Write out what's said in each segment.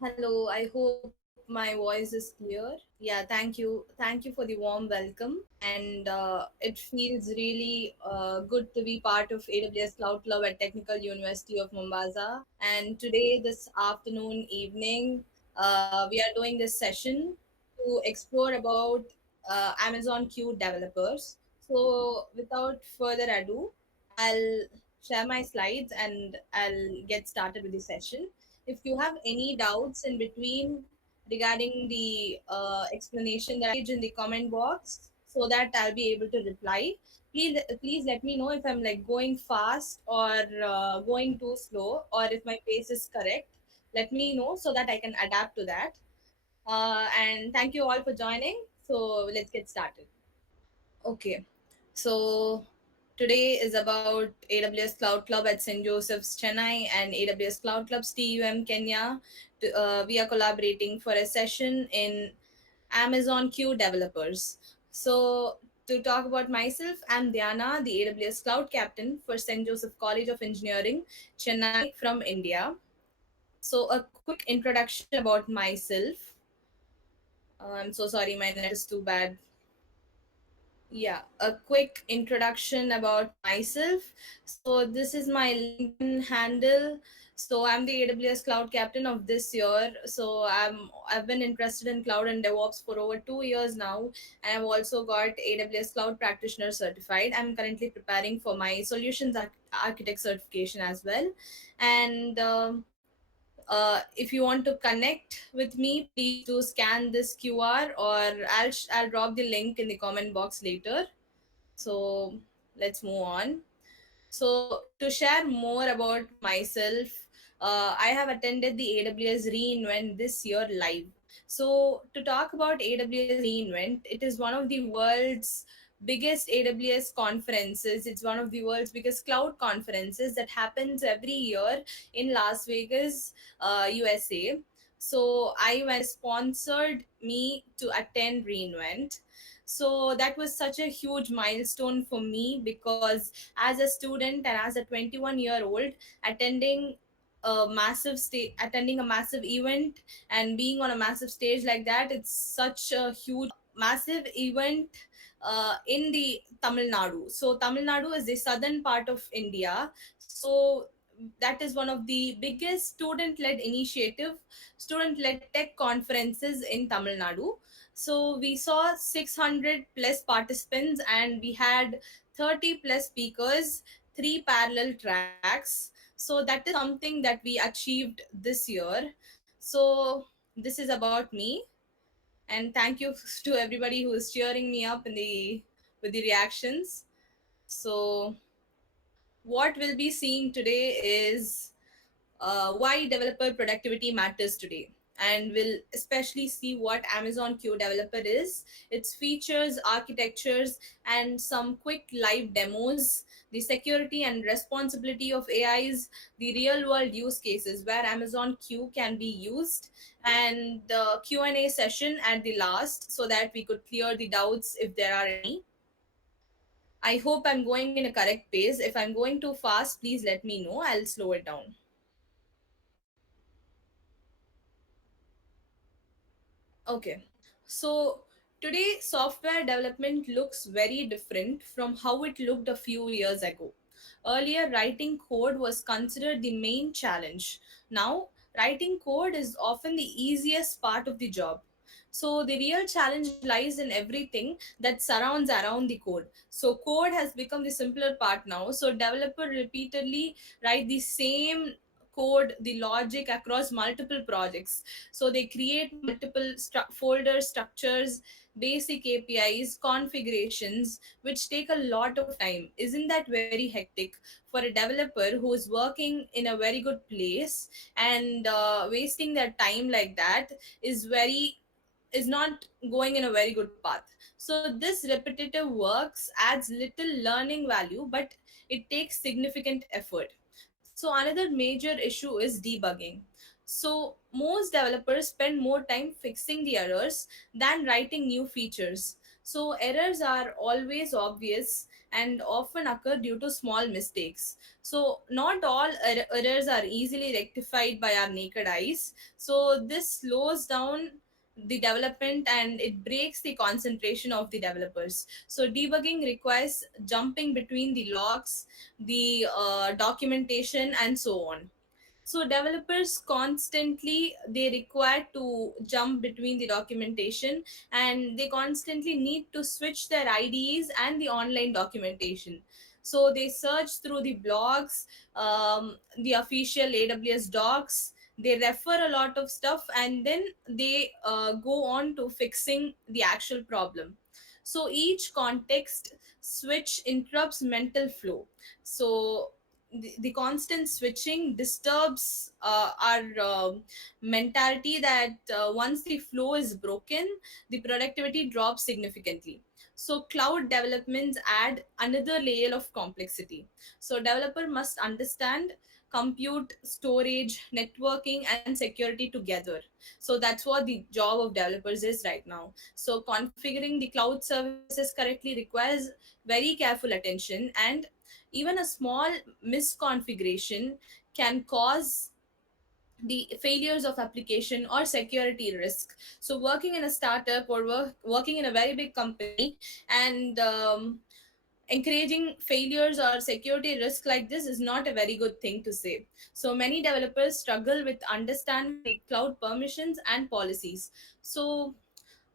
Hello, I hope my voice is clear. Yeah, thank you for the warm welcome. And it feels really good to be part of AWS Cloud Club at Technical University of Mombasa. And today, this afternoon, evening, we are doing this session to explore about Amazon Q developers. So, without further ado, I'll share my slides and I'll get started with the session. If you have any doubts in between regarding the explanation that I in the comment box so that I'll be able to reply. Please let me know if I'm like going fast or going too slow or if my pace is correct. Let me know so that I can adapt to that. And thank you all for joining. So let's get started. Okay, so today is about AWS Cloud Club at St. Joseph's Chennai and AWS Cloud Club's TUM Kenya. We are collaborating for a session in Amazon Q developers. So, to talk about myself, I'm Diana, the AWS Cloud Captain for St. Joseph College of Engineering, Chennai from India. So, a quick introduction about myself. I'm so sorry, my net is too bad. Yeah, a quick introduction about myself. So this is my LinkedIn handle. So I'm the AWS Cloud Captain of this year. So I've been interested in cloud and DevOps for over 2 years now, and I've also got AWS Cloud Practitioner certified. I'm currently preparing for my Solutions Architect certification as well, and if you want to connect with me, please do scan this QR, or I'll drop the link in the comment box later. So let's move on. So to share more about myself, I have attended the AWS reInvent this year live. So to talk about AWS reInvent, it is one of the world's biggest AWS conferences. It's one of the world's biggest cloud conferences that happens every year in Las Vegas, USA. So I went sponsored me to attend reInvent. So that was such a huge milestone for me because as a student and as a 21-year-old attending attending a massive event and being on a massive stage like that, it's such a huge massive event in the Tamil Nadu. So Tamil Nadu is the southern part of India. So that is one of the biggest student-led tech conferences in Tamil Nadu. So we saw 600 plus participants and we had 30 plus speakers, three parallel tracks. So that is something that we achieved this year. So this is about me, and thank you to everybody who is cheering me up in the with the reactions. So what we'll be seeing today is why developer productivity matters today. And we'll especially see what Amazon Q Developer is, its features, architectures, and some quick live demos, the security and responsibility of AIs, the real world use cases where Amazon Q can be used, and the Q&A session at the last so that we could clear the doubts if there are any. I hope I'm going in a correct pace. If I'm going too fast, please let me know. I'll slow it down. Okay, so today software development looks very different from how it looked a few years ago. Earlier, writing code was considered the main challenge. Now, writing code is often the easiest part of the job. So, the real challenge lies in everything that surrounds around the code. So, code has become the simpler part now. So, developer repeatedly write the same code, the logic across multiple projects. So they create multiple folder structures, basic APIs, configurations, which take a lot of time. Isn't that very hectic for a developer who is working in a very good place, and wasting their time like that is very is not going in a very good path. So this repetitive works adds little learning value, but it takes significant effort. So another major issue is debugging. So most developers spend more time fixing the errors than writing new features. So errors are always obvious, and often occur due to small mistakes. So not all errors are easily rectified by our naked eyes. So this slows down the development and it breaks the concentration of the developers. So debugging requires jumping between the logs, the documentation, and so on. So developers constantly they require to jump between the documentation, and they constantly need to switch their IDEs and the online documentation. So they search through the blogs, the official AWS docs, they refer a lot of stuff, and then they go on to fixing the actual problem. So each context switch interrupts mental flow. So the constant switching disturbs our mentality that once the flow is broken, the productivity drops significantly. So cloud developments add another layer of complexity. So developer must understand compute, storage, networking, and security together. So that's what the job of developers is right now. So configuring the cloud services correctly requires very careful attention, and even a small misconfiguration can cause the failures of application or security risk. So working in a startup or working in a very big company and encouraging failures or security risk like this is not a very good thing to say. So many developers struggle with understanding the cloud permissions and policies. So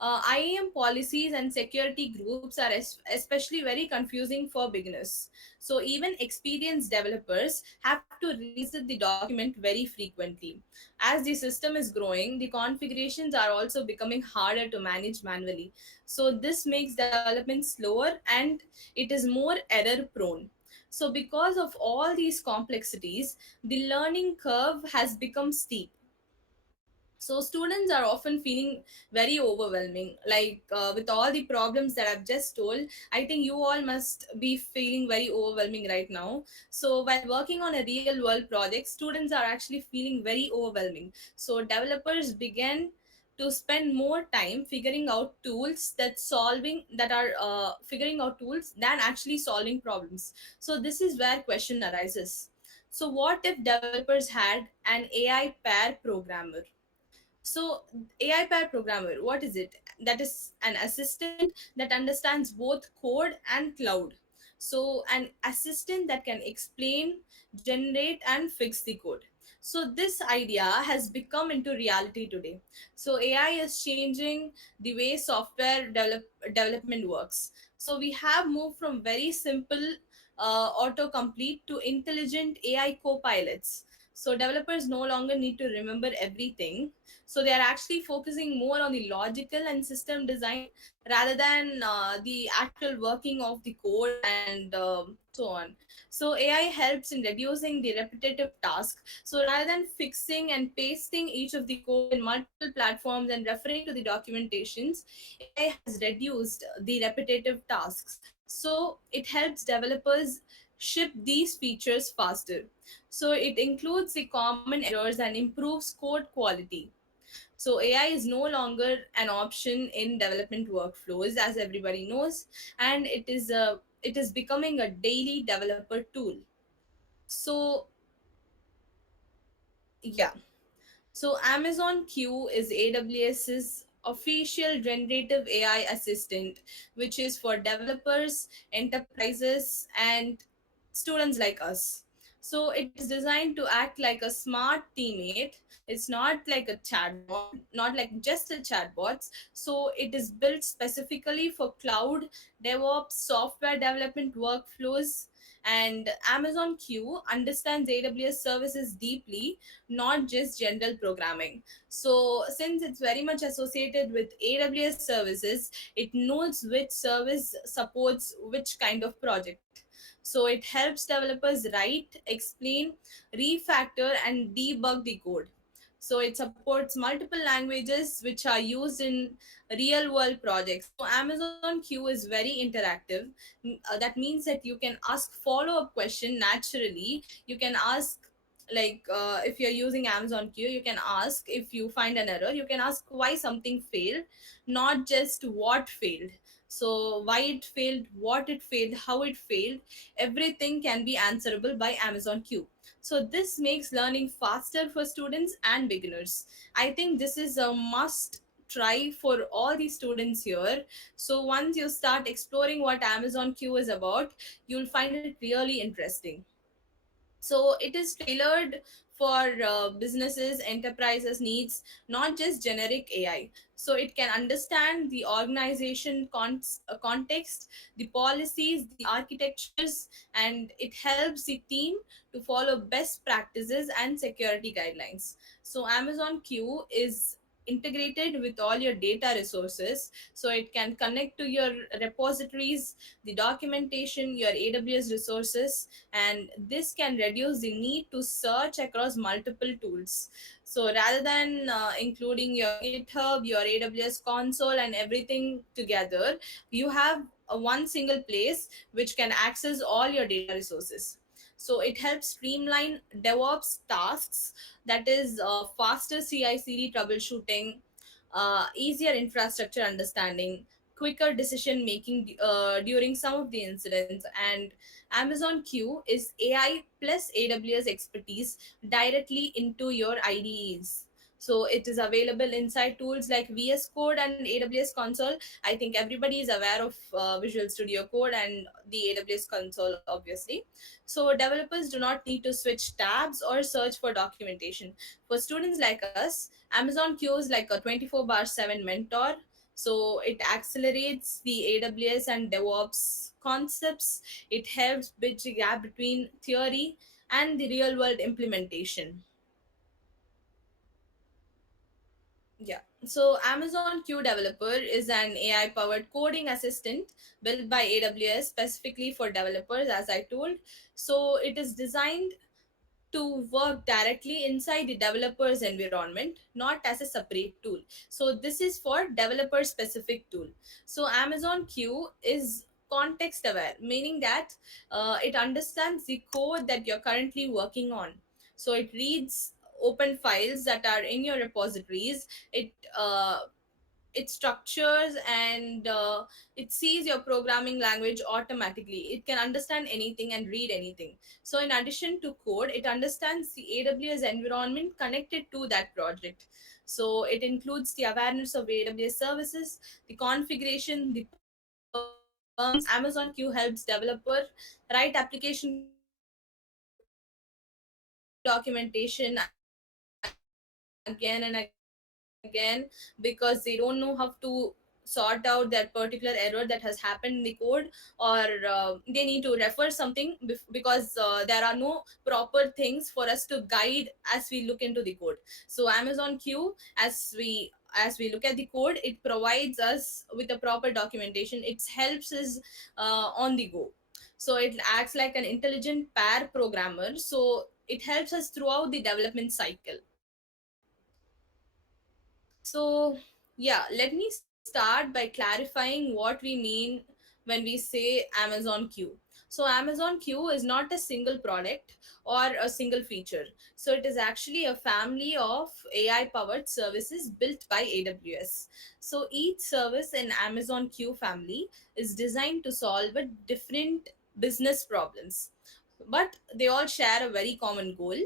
IAM policies and security groups are especially very confusing for beginners. So even experienced developers have to revisit the document very frequently. As the system is growing, the configurations are also becoming harder to manage manually. So this makes development slower and it is more error prone. So because of all these complexities, the learning curve has become steep. So students are often feeling very overwhelming, like with all the problems that I've just told. I think you all must be feeling very overwhelming right now. So while working on a real world project, students are actually feeling very overwhelming. So developers began to spend more time figuring out tools that are figuring out tools than actually solving problems. So this is where question arises. So what if developers had an AI pair programmer? So, AI pair programmer, what is it? That is an assistant that understands both code and cloud. So, an assistant that can explain, generate, and fix the code. So, this idea has become into reality today. So, AI is changing the way development works. So, we have moved from very simple autocomplete to intelligent AI co pilots. So, developers no longer need to remember everything. So they are actually focusing more on the logical and system design rather than the actual working of the code and so on. So AI helps in reducing the repetitive task. So rather than fixing and pasting each of the code in multiple platforms and referring to the documentations, AI has reduced the repetitive tasks. So it helps developers ship these features faster. So it includes the common errors and improves code quality. So AI is no longer an option in development workflows, as everybody knows, and it is becoming a daily developer tool. So yeah, so Amazon Q is AWS's official generative AI assistant, which is for developers, enterprises, and students like us. So it is designed to act like a smart teammate. It's not like a chatbot, not like just a chatbot. So it is built specifically for cloud, DevOps, software development workflows, and Amazon Q understands AWS services deeply, not just general programming. So, since it's very much associated with AWS services, it knows which service supports which kind of project. So, it helps developers write, explain, refactor, and debug the code. So, it supports multiple languages which are used in real world projects. So, Amazon Q is very interactive. That means that you can ask follow up question naturally. You can ask like if you're using Amazon Q, you can ask, if you find an error you can ask why something failed, not just what failed. So why it failed, what it failed, how it failed, everything can be answerable by Amazon Q. So this makes learning faster for students and beginners. I think this is a must try for all the students here. So once you start exploring what Amazon Q is about, you'll find it really interesting. So it is tailored for businesses, enterprises needs, not just generic AI. So it can understand the organization context, the policies, the architectures, and it helps the team to follow best practices and security guidelines. So Amazon Q is integrated with all your data resources, so it can connect to your repositories, the documentation, your AWS resources, and this can reduce the need to search across multiple tools. So rather than including your GitHub, your AWS console, and everything together, you have a one single place which can access all your data resources. So it helps streamline DevOps tasks, that is faster CI/CD troubleshooting, easier infrastructure understanding, quicker decision making during some of the incidents. And Amazon Q is AI plus AWS expertise directly into your IDEs. So it is available inside tools like VS Code and AWS Console. I think everybody is aware of Visual Studio Code and the AWS Console, obviously. So developers do not need to switch tabs or search for documentation. For students like us, Amazon Q is like a 24/7 mentor. So it accelerates the AWS and DevOps concepts. It helps bridge the gap between theory and the real world implementation. Yeah. So Amazon Q Developer is an AI powered coding assistant built by AWS specifically for developers, as I told. So it is designed to work directly inside the developer's environment, not as a separate tool. So this is for developer specific tool. So Amazon Q is context aware, meaning that it understands the code that you're currently working on. So it reads open files that are in your repositories. It structures and it sees your programming language automatically. It can understand anything and read anything. So in addition to code, it understands the AWS environment connected to that project. So it includes the awareness of AWS services, the configuration, the permissions. Amazon Q helps developer write application code again and again, because they don't know how to sort out that particular error that has happened in the code, or they need to refer something because there are no proper things for us to guide as we look into the code. So Amazon Q, as we look at the code, as we look at the code, it provides us with a proper documentation. It helps us on the go. So it acts like an intelligent pair programmer. So it helps us throughout the development cycle. So, yeah, let me start by clarifying what we mean when we say Amazon Q. So, Amazon Q is not a single product or a single feature. So, it is actually a family of AI powered services built by AWS. So, each service in Amazon Q family is designed to solve a different business problems, but they all share a very common goal,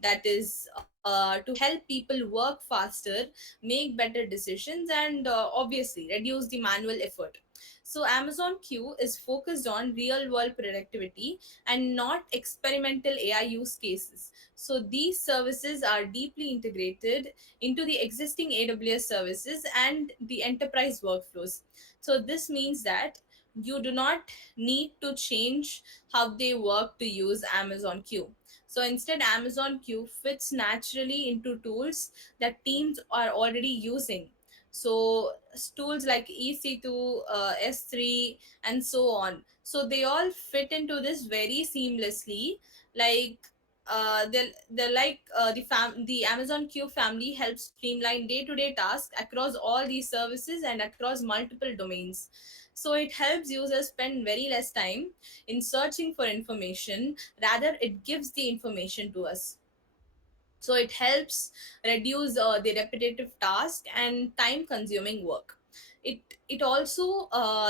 that is to help people work faster, make better decisions, and obviously reduce the manual effort. So Amazon Q is focused on real world productivity and not experimental AI use cases. So these services are deeply integrated into the existing AWS services and the enterprise workflows. So this means that you do not need to change how they work to use Amazon Q. So instead, Amazon Q fits naturally into tools that teams are already using. So tools like EC2, S3, and so on. So they all fit into this very seamlessly. Like they're like the Amazon Q family helps streamline day-to-day tasks across all these services and across multiple domains. So it helps users spend very less time in searching for information, rather it gives the information to us. So it helps reduce the repetitive task and time consuming work. It also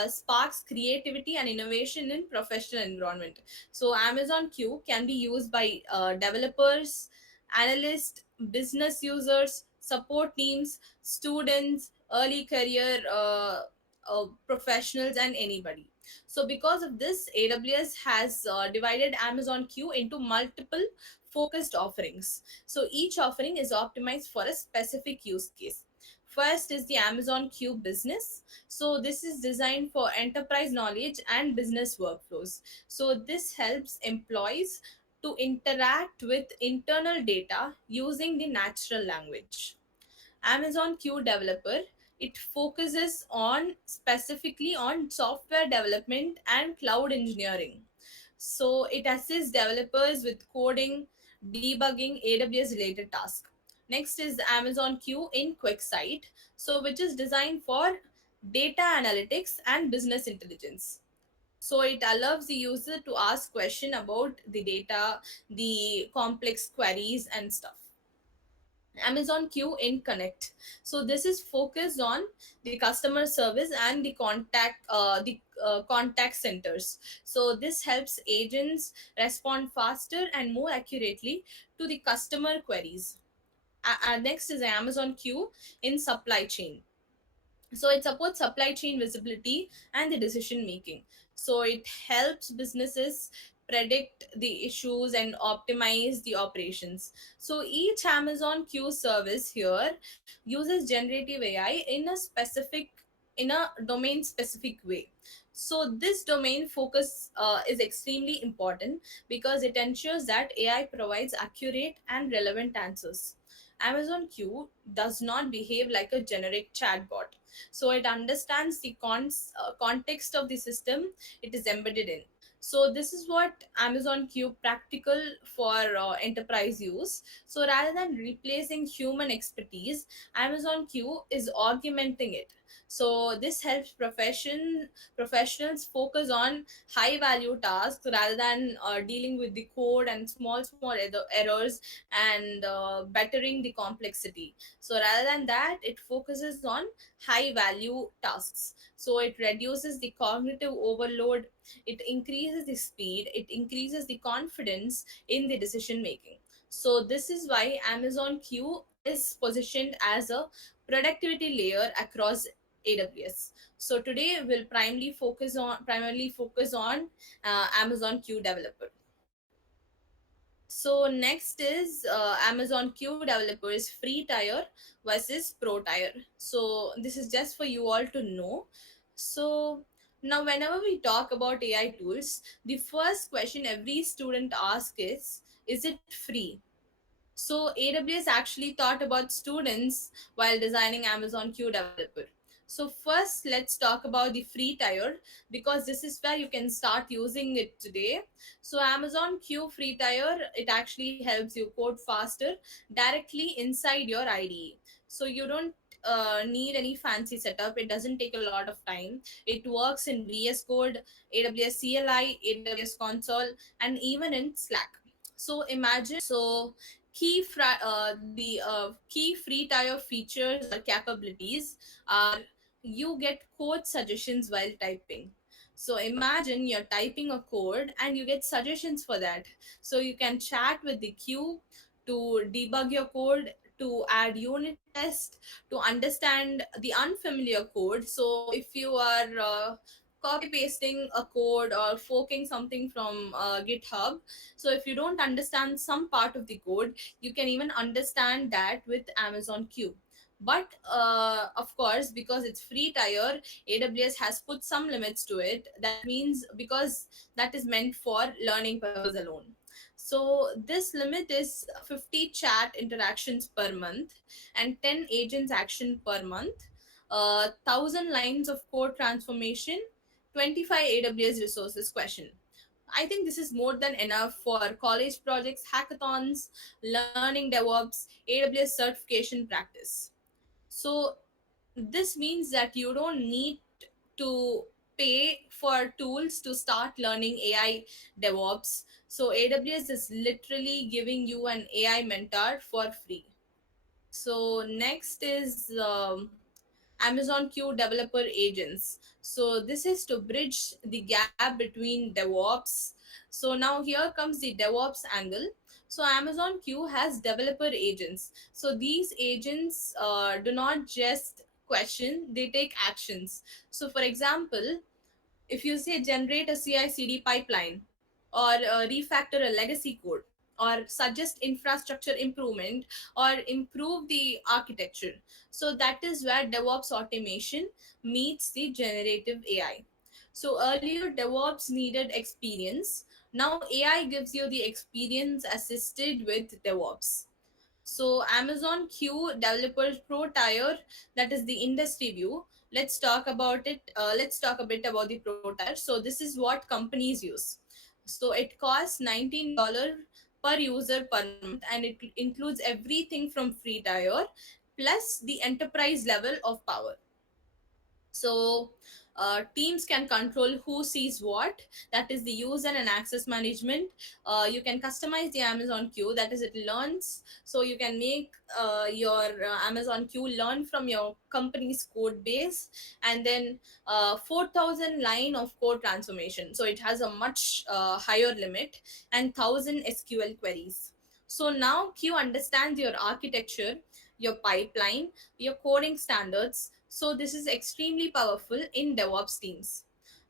sparks creativity and innovation in professional environment. So Amazon Q can be used by developers, analysts, business users, support teams, students, early career professionals, and anybody. So because of this, AWS has divided Amazon Q into multiple focused offerings. So each offering is optimized for a specific use case. First is the Amazon Q Business. So this is designed for enterprise knowledge and business workflows. So this helps employees to interact with internal data using the natural language. Amazon Q Developer, it focuses on specifically on software development and cloud engineering. So it assists developers with coding, debugging, AWS related tasks. Next is Amazon Q in QuickSight, so which is designed for data analytics and business intelligence. So it allows the user to ask question about the data, the complex queries and stuff. Amazon Q in Connect. So this is focused on the customer service and the contact centers. So this helps agents respond faster and more accurately to the customer queries. Next is Amazon Q in supply chain. So it supports supply chain visibility and the decision making. So it helps businesses predict the issues and optimize the operations. So each Amazon Q service here uses generative AI in a domain specific way. So this domain focus is extremely important because it ensures that AI provides accurate and relevant answers. Amazon Q does not behave like a generic chatbot. So it understands the context of the system it is embedded in. So this is what Amazon Q practical for enterprise use. So rather than replacing human expertise, Amazon Q is augmenting it. So this helps professionals focus on high value tasks rather than dealing with the code and small errors and bettering the complexity. So rather than that, it focuses on high value tasks. So it reduces the cognitive overload, it increases the speed, it increases the confidence in the decision making. So this is why Amazon Q is positioned as a productivity layer across AWS. So today we'll primarily focus on Amazon Q Developer. So next is Amazon Q Developers free tier versus pro tier. So this is just for you all to know. So now whenever we talk about AI tools, the first question every student asks is it free? So AWS actually thought about students while designing Amazon Q Developer. So first, let's talk about the free tier because this is where you can start using it today. So Amazon Q free tier, it actually helps you code faster directly inside your IDE. So you don't need any fancy setup. It doesn't take a lot of time. It works in VS Code, AWS CLI, AWS Console, and even in Slack. So imagine the key free tier features or capabilities are you get code suggestions while typing. So imagine you're typing a code and you get suggestions for that. So you can chat with the queue to debug your code, to add unit test, to understand the unfamiliar code. So if you are copy pasting a code or forking something from GitHub, so if you don't understand some part of the code, you can even understand that with Amazon Q. But of course, because it's free tier, AWS has put some limits to it. That means because that is meant for learning purpose alone. So this limit is 50 chat interactions per month and 10 agents action per month, 1000 lines of code transformation, 25 AWS resources question. I think this is more than enough for college projects, hackathons, learning DevOps, AWS certification practice. So this means that you don't need to pay for tools to start learning AI DevOps. So AWS is literally giving you an AI mentor for free. So next is Amazon Q developer agents. So this is to bridge the gap between DevOps. So now here comes the DevOps angle. So Amazon Q has developer agents. So these agents do not just question, they take actions. So for example, if you say generate a CI/CD pipeline, or refactor a legacy code, or suggest infrastructure improvement, or improve the architecture. So that is where DevOps automation meets the generative AI. So earlier DevOps needed experience. Now AI gives you the experience assisted with DevOps. So Amazon Q Developers Pro Tier, that is the industry view. Let's talk about it. Let's talk a bit about the Pro Tier. So this is what companies use. So it costs $19 per user per month, and it includes everything from free tier plus the enterprise level of power. So teams can control who sees what, that is the user and access management. You can customize the Amazon queue, that is it learns. So you can make your Amazon queue learn from your company's code base. And then 4,000 line of code transformation, so it has a much higher limit, and 1,000 SQL queries. So now Q understands your architecture, your pipeline, your coding standards. So this is extremely powerful in DevOps teams.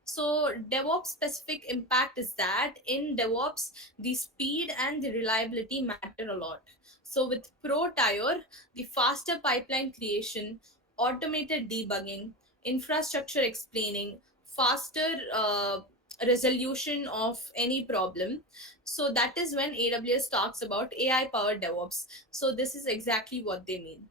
So DevOps specific impact is that in DevOps, the speed and the reliability matter a lot. So with Pro Tier, the faster pipeline creation, automated debugging, infrastructure explaining, faster resolution of any problem. So that is when AWS talks about AI powered DevOps. So this is exactly what they mean.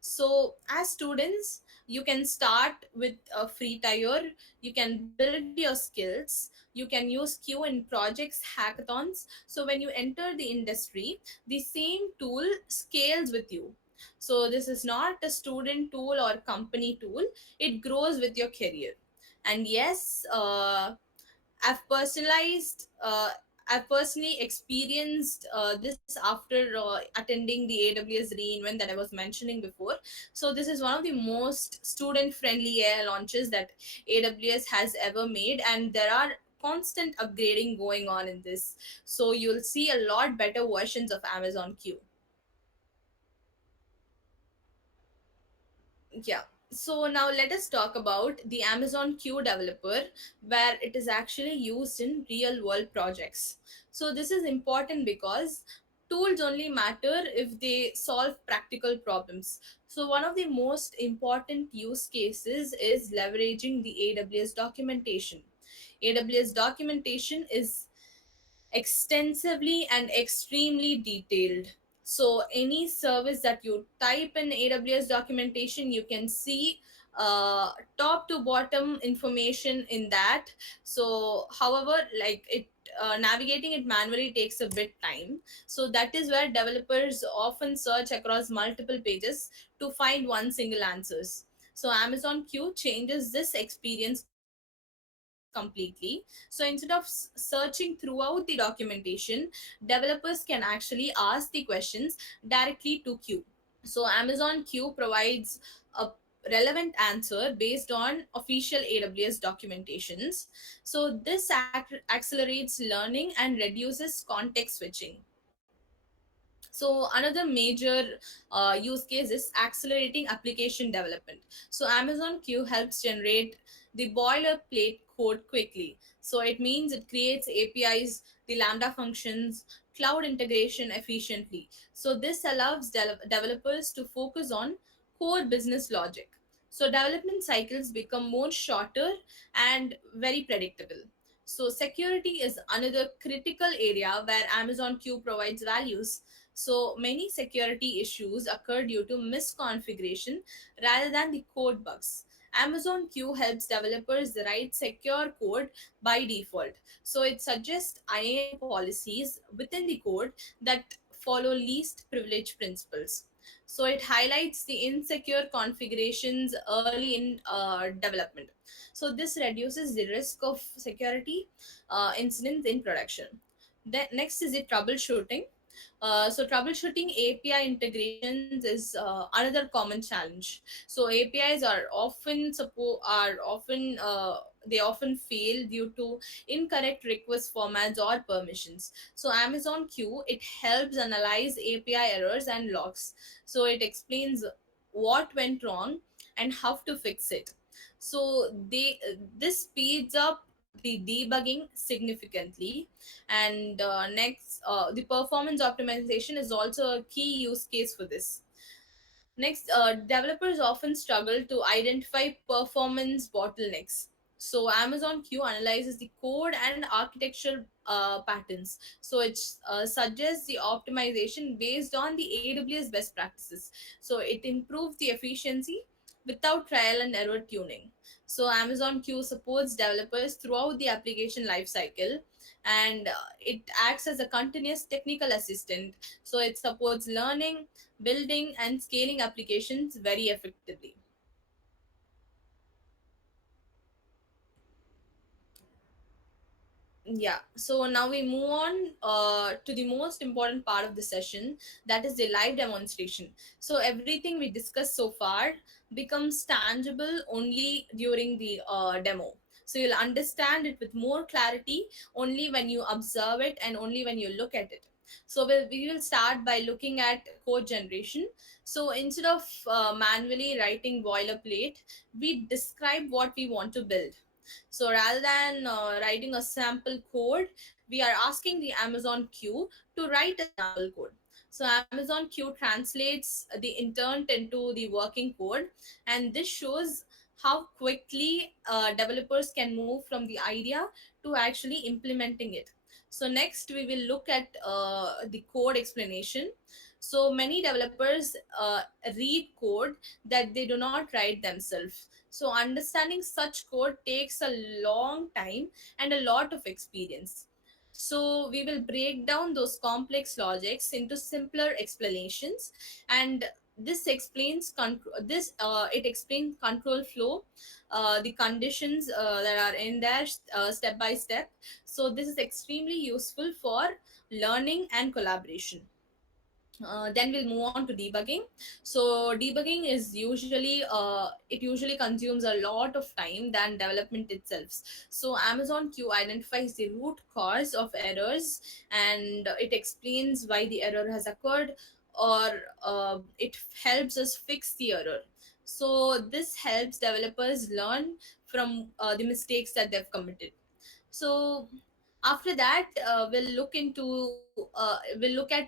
So as students, you can start with a free tier, you can build your skills, you can use Q in projects, hackathons. So when you enter the industry, the same tool scales with you. So this is not a student tool or company tool, it grows with your career. And yes, I've personalized, I've personally experienced this after attending the AWS reInvent that I was mentioning before. So this is one of the most student-friendly AI launches that AWS has ever made, and there are constant upgrading going on in this. So you'll see a lot better versions of Amazon Q. Yeah. So now let us talk about the Amazon Q developer, where it is actually used in real world projects. So this is important because tools only matter if they solve practical problems. So one of the most important use cases is leveraging the AWS documentation. AWS documentation is extensively and extremely detailed. So any service that you type in AWS documentation, you can see top to bottom information in that. So however, like it, navigating it manually takes a bit time. So that is where developers often search across multiple pages to find one single answers. So Amazon Q changes this experience completely. So instead of searching throughout the documentation, developers can actually ask the questions directly to Q. So Amazon Q provides a relevant answer based on official AWS documentations. So this accelerates learning and reduces context switching. So another major use case is accelerating application development. So Amazon Q helps generate the boilerplate code quickly. So it means it creates APIs, the Lambda functions, cloud integration efficiently. So this allows developers to focus on core business logic. So development cycles become more shorter and very predictable. So security is another critical area where Amazon Q provides values. So many security issues occur due to misconfiguration rather than the code bugs. Amazon Q helps developers write secure code by default. So it suggests IAM policies within the code that follow least privilege principles. So it highlights the insecure configurations early in development. So this reduces the risk of security incidents in production. Then next is the troubleshooting. So troubleshooting API integrations is another common challenge. So APIs are often they often fail due to incorrect request formats or permissions. So Amazon Q, it helps analyze API errors and logs. So it explains what went wrong and how to fix it. So this speeds up the debugging significantly. And next, the performance optimization is also a key use case for this. Next, developers often struggle to identify performance bottlenecks. So Amazon Q analyzes the code and architectural patterns. So it suggests the optimization based on the AWS best practices. So it improves the efficiency without trial and error tuning. So Amazon Q supports developers throughout the application lifecycle, and it acts as a continuous technical assistant. So it supports learning, building, and scaling applications very effectively. Yeah, so now we move on to the most important part of the session, that is the live demonstration. So everything we discussed so far becomes tangible only during the demo. So you'll understand it with more clarity only when you observe it and only when you look at it. So we will start by looking at code generation. So instead of manually writing boilerplate, we describe what we want to build. So rather than writing a sample code, we are asking the Amazon Q to write a sample code. So Amazon Q translates the intent into the working code, and this shows how quickly developers can move from the idea to actually implementing it. So next we will look at the code explanation. So many developers read code that they do not write themselves. So understanding such code takes a long time and a lot of experience. So we will break down those complex logics into simpler explanations, and it explains control flow, the conditions that are in there step by step. So this is extremely useful for learning and collaboration. Then we'll move on to debugging. So debugging is usually consumes a lot of time than development itself. So Amazon Q identifies the root cause of errors, and it explains why the error has occurred, or it helps us fix the error. So this helps developers learn from the mistakes that they've committed. So after that, we'll look at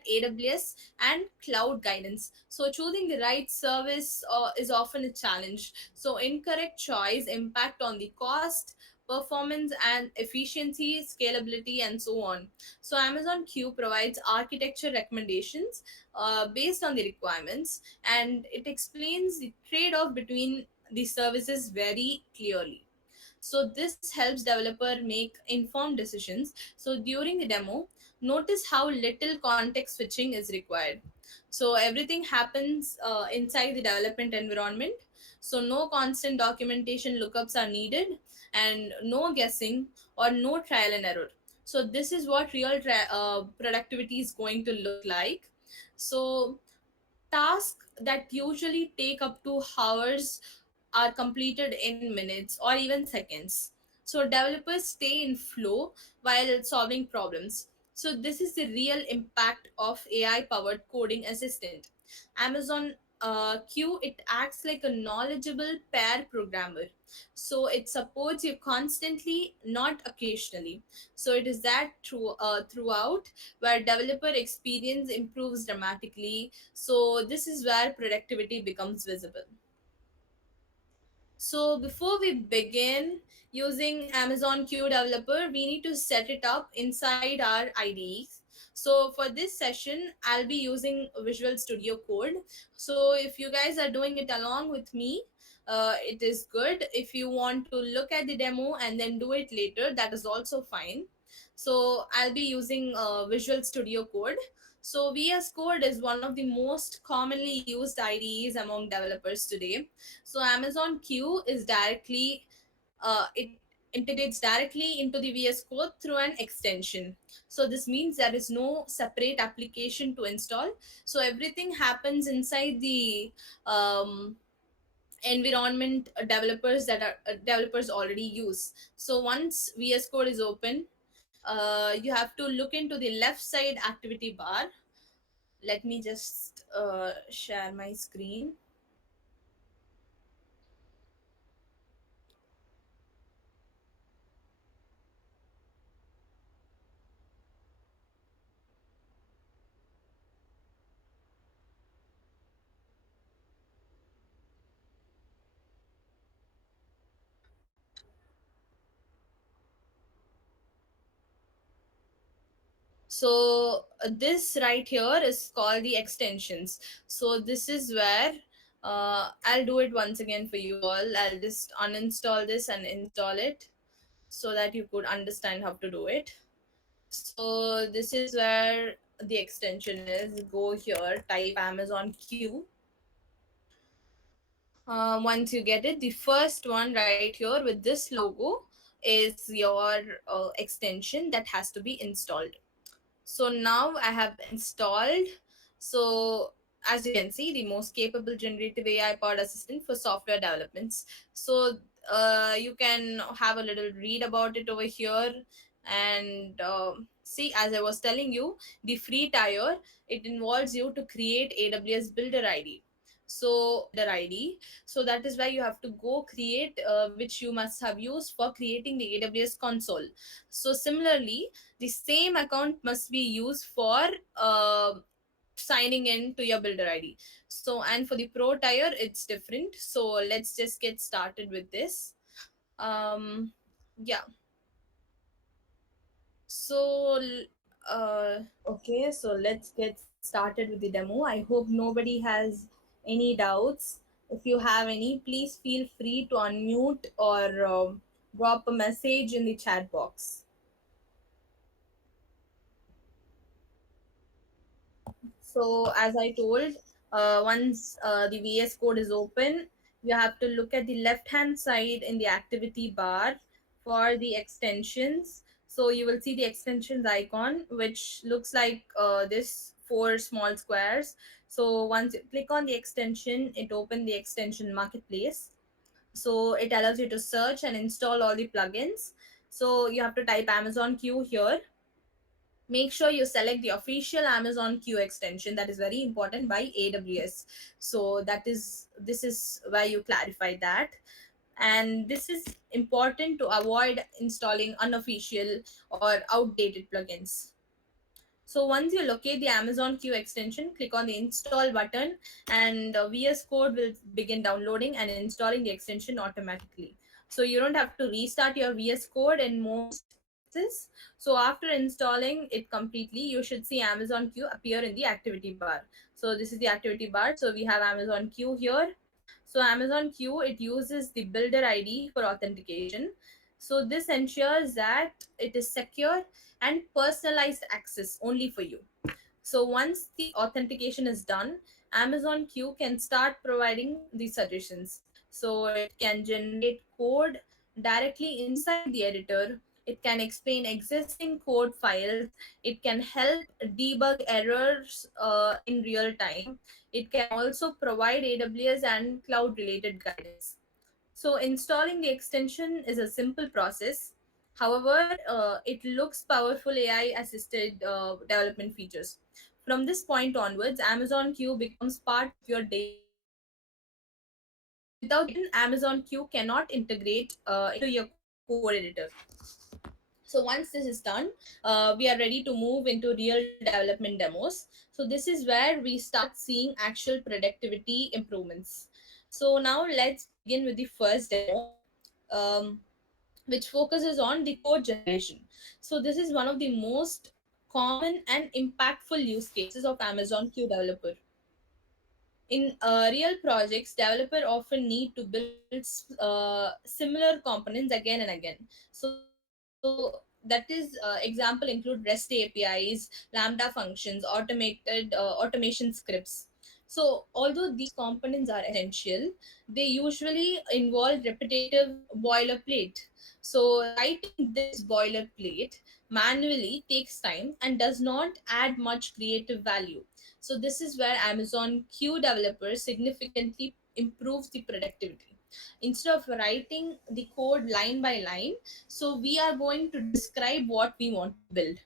AWS and cloud guidance. So choosing the right service is often a challenge. So incorrect choice impact on the cost, performance, and efficiency, scalability, and so on. So Amazon Q provides architecture recommendations based on the requirements, and it explains the trade-off between the services very clearly. So this helps developer make informed decisions. So during the demo, notice how little context switching is required. So everything happens inside the development environment. So no constant documentation lookups are needed, and no guessing or no trial and error. So this is what real productivity is going to look like. So tasks that usually take up to hours are completed in minutes or even seconds. So developers stay in flow while solving problems. So this is the real impact of AI powered coding assistant. Amazon Q, it acts like a knowledgeable pair programmer. So it supports you constantly, not occasionally. So it is that throughout where developer experience improves dramatically. So this is where productivity becomes visible. So before we begin using Amazon Q Developer, we need to set it up inside our IDEs. So for this session, I'll be using Visual Studio Code. So if you guys are doing it along with me, it is good. If you want to look at the demo and then do it later, that is also fine. So I'll be using Visual Studio Code. So VS Code is one of the most commonly used IDEs among developers today. So Amazon Q is directly it integrates directly into the VS Code through an extension. So this means there is no separate application to install. So everything happens inside the um, environment developers already use. So once VS Code is open, you have to look into the left side activity bar. Let me just share my screen. So this right here is called the extensions. So this is where I'll do it once again for you all. I'll just uninstall this and install it so that you could understand how to do it. So this is where the extension is. Go here, type Amazon Q. Once you get it, the first one right here with this logo is your extension that has to be installed. So now I have installed. So as you can see, the most capable generative AI powered assistant for software developments. So you can have a little read about it over here. And see, as I was telling you, the free tier, it involves you to create AWS builder ID. So builder ID. So that is why you have to go create, which you must have used for creating the AWS console. So similarly, the same account must be used for uh, signing in to your builder ID. So and for the pro tier it's different. So let's just get started with this. Yeah. So okay, so let's get started with the demo. I hope nobody has any doubts. If you have any, please feel free to unmute or drop a message in the chat box. So as I told, once the VS Code is open, you have to look at the left hand side in the activity bar for the extensions. So you will see the extensions icon, which looks like this four small squares. So once you click on the extension, it open the extension marketplace. So it allows you to search and install all the plugins. So you have to type Amazon Q here. Make sure you select the official Amazon Q extension. That is very important, by AWS. So this is where you clarify that. And this is important to avoid installing unofficial or outdated plugins. So once you locate the Amazon Q extension, click on the install button, and VS Code will begin downloading and installing the extension automatically. So you don't have to restart your VS Code in most cases. So after installing it completely, you should see Amazon Q appear in the activity bar. So this is the activity bar. So we have Amazon Q here. So Amazon Q, it uses the builder ID for authentication. So this ensures that it is secure and personalized access only for you. So once the authentication is done, Amazon Q can start providing the suggestions. So it can generate code directly inside the editor. It can explain existing code files. It can help debug errors in real time. It can also provide AWS and cloud related guidance. So installing the extension is a simple process. However, it looks powerful AI assisted development features. From this point onwards, Amazon Q becomes part of your daily life. So without the extension, Amazon Q cannot integrate into your code editor. So once this is done, we are ready to move into real development demos. So this is where we start seeing actual productivity improvements. So now let's begin with the first demo, um, which focuses on the code generation. So this is one of the most common and impactful use cases of Amazon Q Developer. In real projects, developer often need to build similar components again and again. So that is example include REST APIs, Lambda functions, automated automation scripts. So, although these components are essential, they usually involve repetitive boilerplate. So, writing this boilerplate manually takes time and does not add much creative value. So, this is where Amazon Q developers significantly improve the productivity. Instead of writing the code line by line, so we are going to describe what we want to build.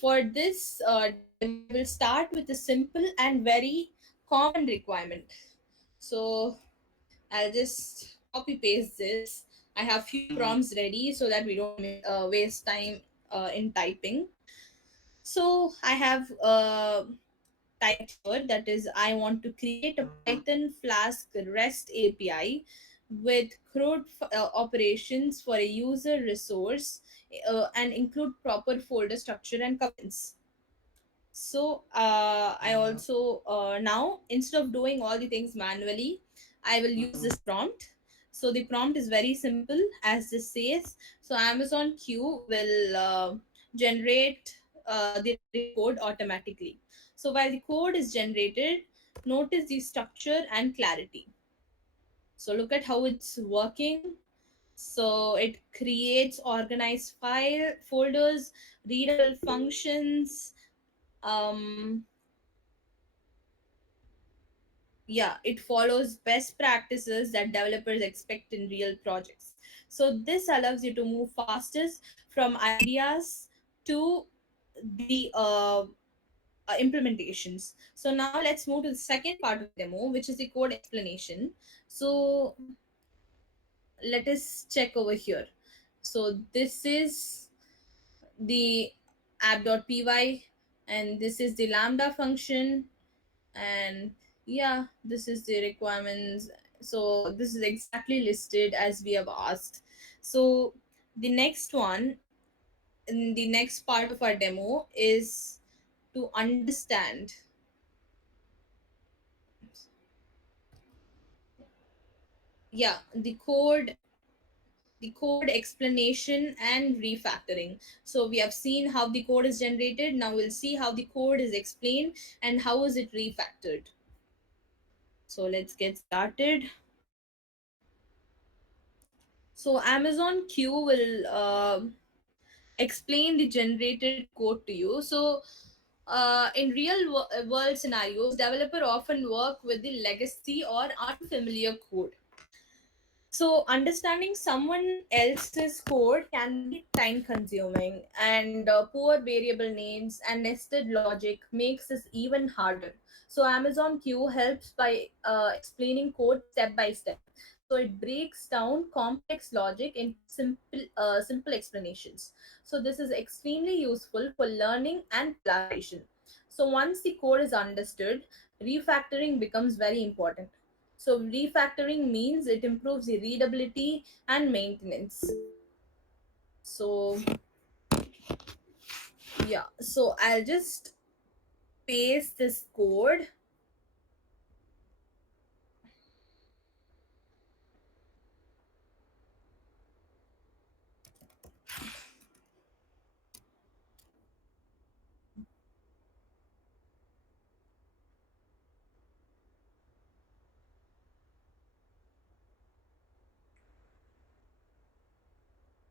For this demo, I will start with a simple and very common requirement. So I'll just copy paste this. I have few prompts ready so that we don't waste time in typing. So I have typed here, that is, I want to create a Python Flask REST API with CRUD operations for a user resource and include proper folder structure and comments. So I also now, instead of doing all the things manually, I will use this prompt. So the prompt is very simple, as this says. So Amazon Q will generate the code automatically. So while the code is generated, notice the structure and clarity. So look at how it's working. So it creates organized file folders, readable functions. um yeah, it follows best practices that developers expect in real projects. So this allows you to move fastest from ideas to the implementations. So now let's move to the second part of the demo, which is the code explanation. So let us check over here. So this is the app.py, and this is the lambda function, and yeah, this is the requirements. So this is exactly listed as we have asked. So the next one, in the next part of our demo, is to understand, yeah, the code explanation and refactoring. So we have seen how the code is generated. Now we'll see how the code is explained and how is it refactored. So let's get started. So Amazon Q will explain the generated code to you. So in world scenarios, developer often work with the legacy or unfamiliar code. So understanding someone else's code can be time consuming, and poor variable names and nested logic makes this even harder. So Amazon Q helps by explaining code step by step. So it breaks down complex logic into simple explanations. So this is extremely useful for learning and collaboration. So once the code is understood, refactoring becomes very important. So refactoring means it improves the readability and maintenance. So yeah, so I'll just paste this code.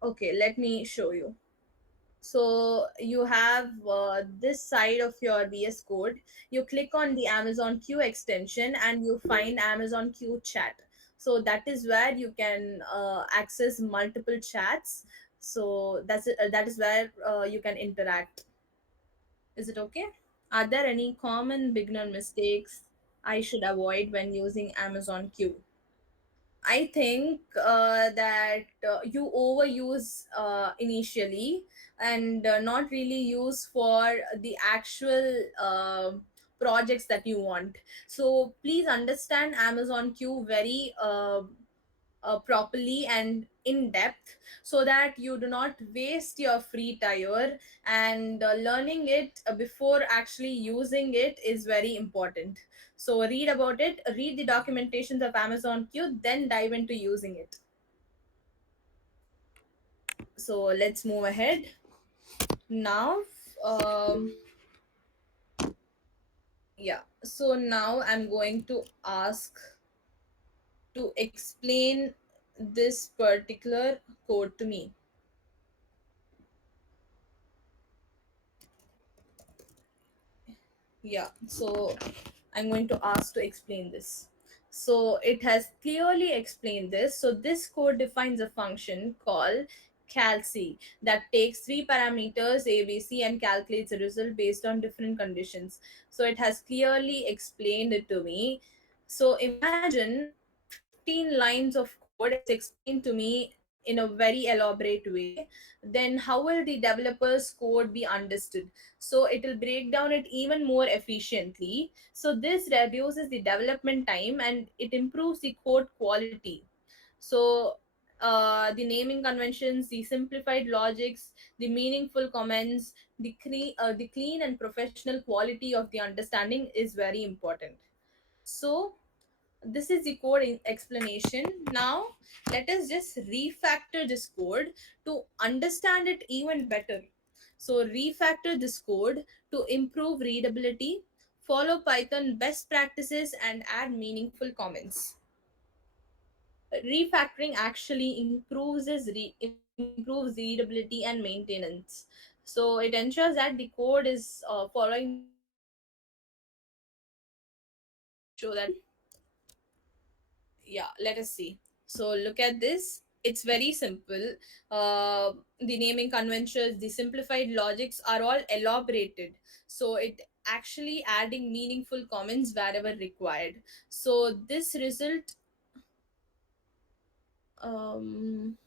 Okay, let me show you. So you have this side of your VS Code. You click on the Amazon Q extension and you find Amazon Q chat. So that is where you can access multiple chats. So that is where you can interact. Is it okay? Are there any common beginner mistakes I should avoid when using Amazon Q? I think that you overuse initially, and not really use for the actual projects that you want. So please understand Amazon Q very properly and in depth, so that you do not waste your free tire, and learning it before actually using it is very important. So read about it, read the documentations of Amazon Q, then dive into using it. So let's move ahead now. um, yeah, So now I'm going to ask to explain this particular code to me. Yeah, so I'm going to ask to explain this. So it has clearly explained this. So this code defines a function called calc that takes three parameters ABC and calculates a result based on different conditions. So it has clearly explained it to me. So imagine 15 lines of code. It's explained to me in a very elaborate way. Then how will the developer's code be understood? So it will break down it even more efficiently. So this reduces the development time and it improves the code quality. So the naming conventions, the simplified logics, the meaningful comments, the clean and professional quality of the understanding is very important. So this is the code explanation. Now let us just refactor this code to understand it even better. So refactor this code to improve readability, follow Python best practices, and add meaningful comments. Refactoring actually improves readability and maintenance. So it ensures that the code is following the best practices. So let me show that. Yeah, let us see. So look at this. It's very simple. The naming conventions, the simplified logics are all elaborated. So it actually adding meaningful comments wherever required. So this result, um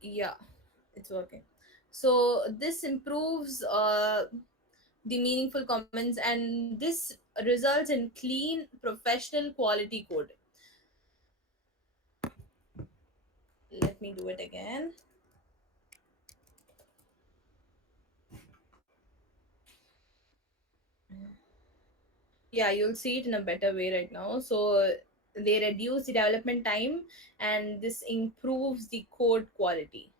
yeah, it's working. So this improves the meaningful comments, and this results in clean professional quality code. Let me do it again. Yeah, you'll see it in a better way right now. So they reduce the development time and this improves the code quality.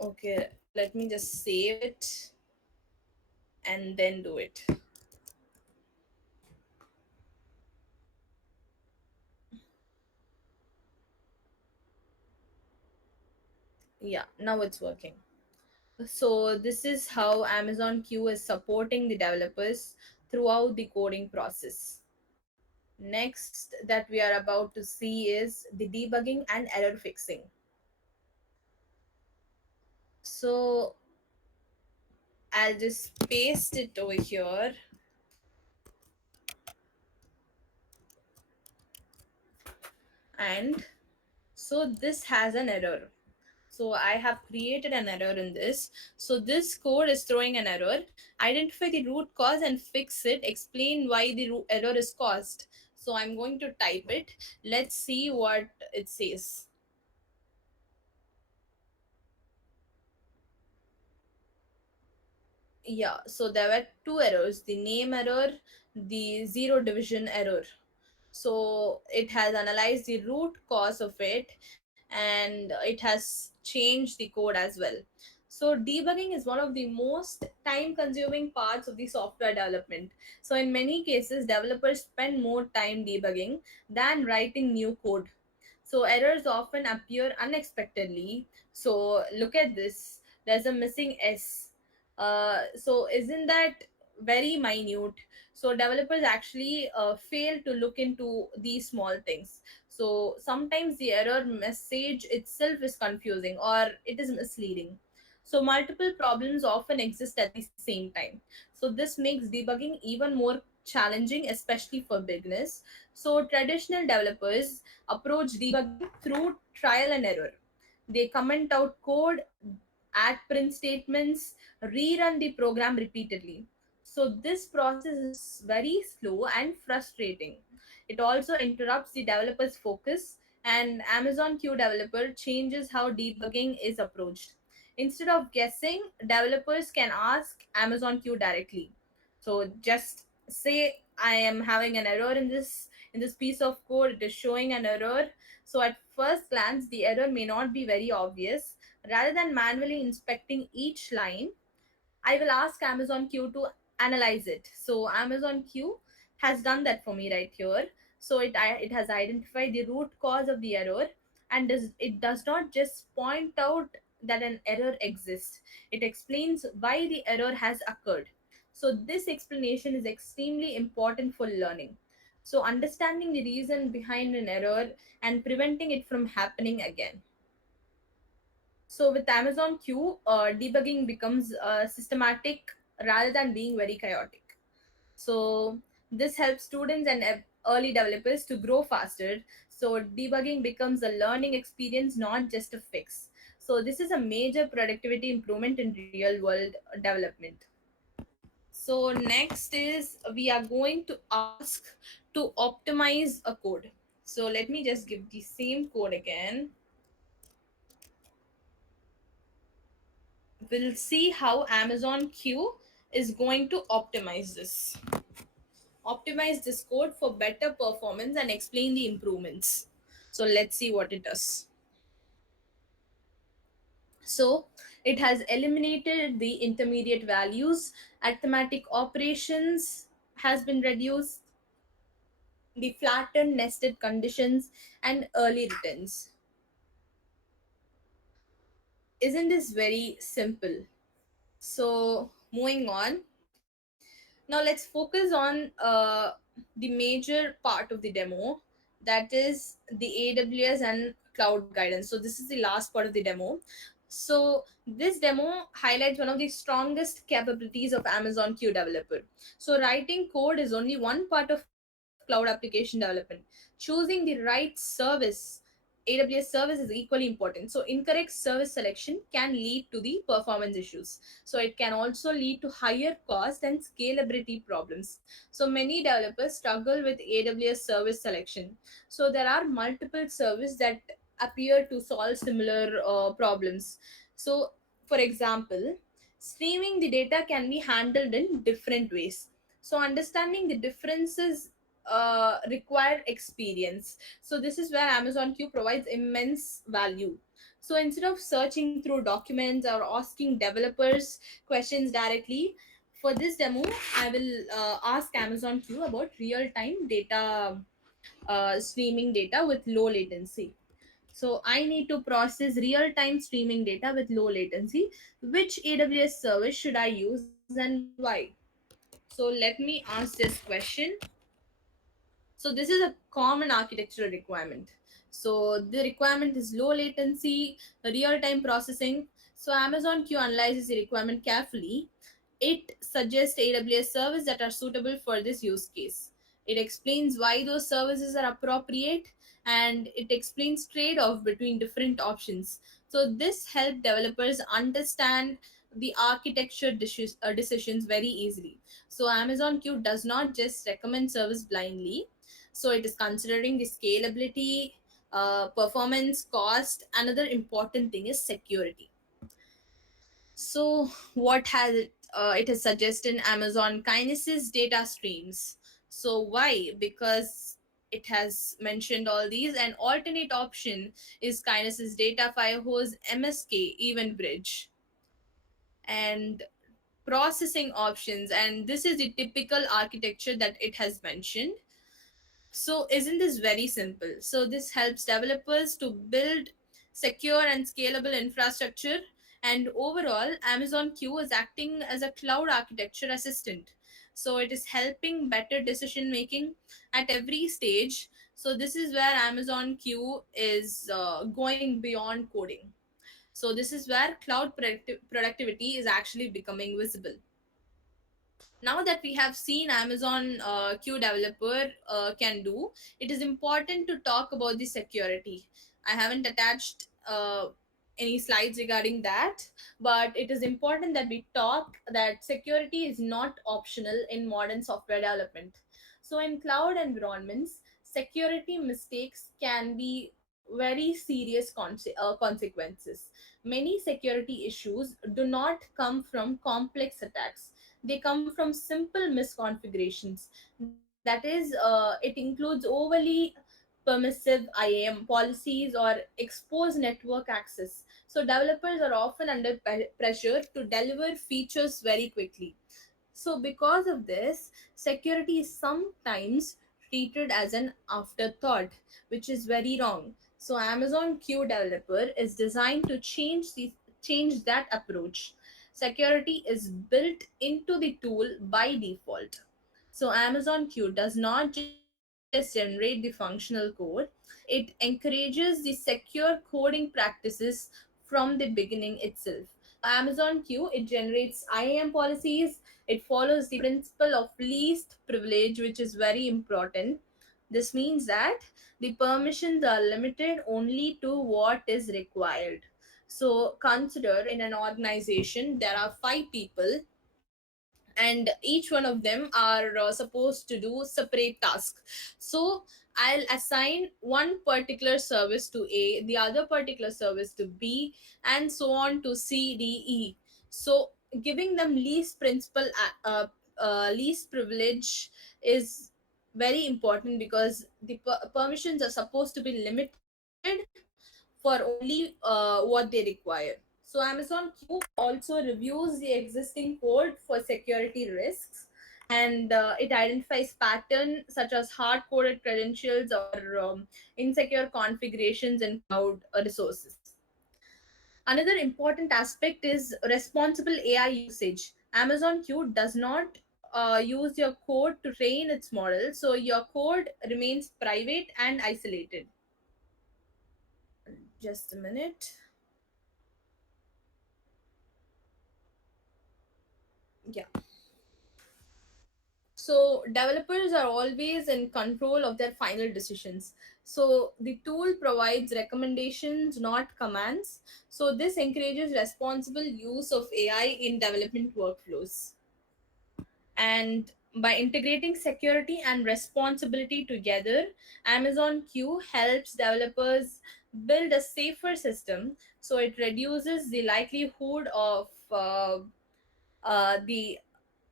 Okay, let me just save it and then do it. Yeah, now it's working. So this is how Amazon Q is supporting the developers throughout the coding process. Next that we are about to see is the debugging and error fixing. So I'll just paste it over here. And so this has an error. So I have created an error in this. So this code is throwing an error. Identify the root cause and fix it. Explain why the error is caused. So I'm going to type it. Let's see what it says. Yeah, so there were two errors, the name error, the zero division error. So it has analyzed the root cause of it and it has changed the code as well. So debugging is one of the most time consuming parts of the software development. So in many cases developers spend more time debugging than writing new code. So errors often appear unexpectedly. So look at this, there's a missing s. So isn't that very minute? So developers actually fail to look into these small things. So sometimes the error message itself is confusing or it is misleading. So multiple problems often exist at the same time. So this makes debugging even more challenging, especially for beginners. So traditional developers approach debugging through trial and error. They comment out code, add print statements, rerun the program repeatedly. So this process is very slow and frustrating. It also interrupts the developer's focus, and Amazon Q developer changes how debugging is approached. Instead of guessing, developers can ask Amazon Q directly. So just say I am having an error in this piece of code, it is showing an error. So at first glance the error may not be very obvious. Rather than manually inspecting each line, I will ask Amazon Q to analyze it. So Amazon Q has done that for me right here. So it has identified the root cause of the error, and it does not just point out that an error exists. It explains why the error has occurred. So this explanation is extremely important for learning. So understanding the reason behind an error and preventing it from happening again. So with Amazon Q, debugging becomes systematic rather than being very chaotic. So this helps students and early developers to grow faster. So debugging becomes a learning experience, not just a fix. So this is a major productivity improvement in real world development. So next is we are going to ask to optimize a code. So let me just give the same code again. We'll see how Amazon Q is going to optimize this code for better performance and explain the improvements. So let's see what it does. So it has eliminated the intermediate values, arithmetic operations has been reduced, the flattened nested conditions, and early returns. Isn't this very simple? So moving on, now let's focus on the major part of the demo, that is the AWS and cloud guidance. So this is the last part of the demo. So this demo highlights one of the strongest capabilities of Amazon Q Developer. So writing code is only one part of cloud application development. Choosing the right service, AWS service, is equally important. So incorrect service selection can lead to the performance issues. So it can also lead to higher cost and scalability problems. So many developers struggle with AWS service selection. So there are multiple services that appear to solve similar problems. So for example, streaming the data can be handled in different ways. So understanding the differences require experience. So this is where Amazon Q provides immense value. So instead of searching through documents or asking developers questions directly, for this demo, I will ask Amazon Q about real-time data, streaming data with low latency. So I need to process real-time streaming data with low latency. Which AWS service should I use and why? So let me ask this question. So this is a common architectural requirement. So the requirement is low latency, real time processing. So Amazon Q analyzes the requirement carefully. It suggests AWS services that are suitable for this use case. It explains why those services are appropriate, and it explains trade off between different options. So this helps developers understand the architecture decisions very easily. So Amazon Q does not just recommend service blindly. So it is considering the scalability, performance, cost. Another important thing is security. So what has it? It has suggested Amazon Kinesis data streams. So why? Because it has mentioned all these. An alternate option is Kinesis data firehose, MSK, Event Bridge, and processing options. And this is the typical architecture that it has mentioned. So, isn't this very simple? So, this helps developers to build secure and scalable infrastructure. And overall, Amazon Q is acting as a cloud architecture assistant. So, it is helping better decision making at every stage. So, this is where Amazon Q is going beyond coding. So, this is where cloud productivity is actually becoming visible. Now that we have seen Amazon Q Developer can do, it is important to talk about the security. I haven't attached any slides regarding that, but it is important that we talk that security is not optional in modern software development. So in cloud environments, security mistakes can be very serious consequences. Many security issues do not come from complex attacks, they come from simple misconfigurations. That is, it includes overly permissive IAM policies or exposed network access. So, developers are often under pressure to deliver features very quickly. So, because of this, security is sometimes treated as an afterthought, which is very wrong. So, Amazon Q Developer is designed to change that approach. Security is built into the tool by default. So Amazon Q does not just generate the functional code, it encourages the secure coding practices from the beginning itself. So Amazon Q, it generates IAM policies, it follows the principle of least privilege, which is very important. This means that the permissions are limited only to what is required. So consider in an organization there are 5 people and each one of them are supposed to do separate tasks. So I'll assign one particular service to A, the other particular service to B, and so on to C, D, E. So giving them least privilege is very important because the permissions are supposed to be limited for only what they require. So Amazon Q also reviews the existing code for security risks, and it identifies patterns such as hard-coded credentials or insecure configurations in cloud resources. Another important aspect is responsible AI usage. Amazon Q does not use your code to train its model, so your code remains private and isolated. Just a minute. Yeah. So developers are always in control of their final decisions. So the tool provides recommendations, not commands. So this encourages responsible use of AI in development workflows. And by integrating security and responsibility together, Amazon Q helps developers build a safer system. So it reduces the likelihood of the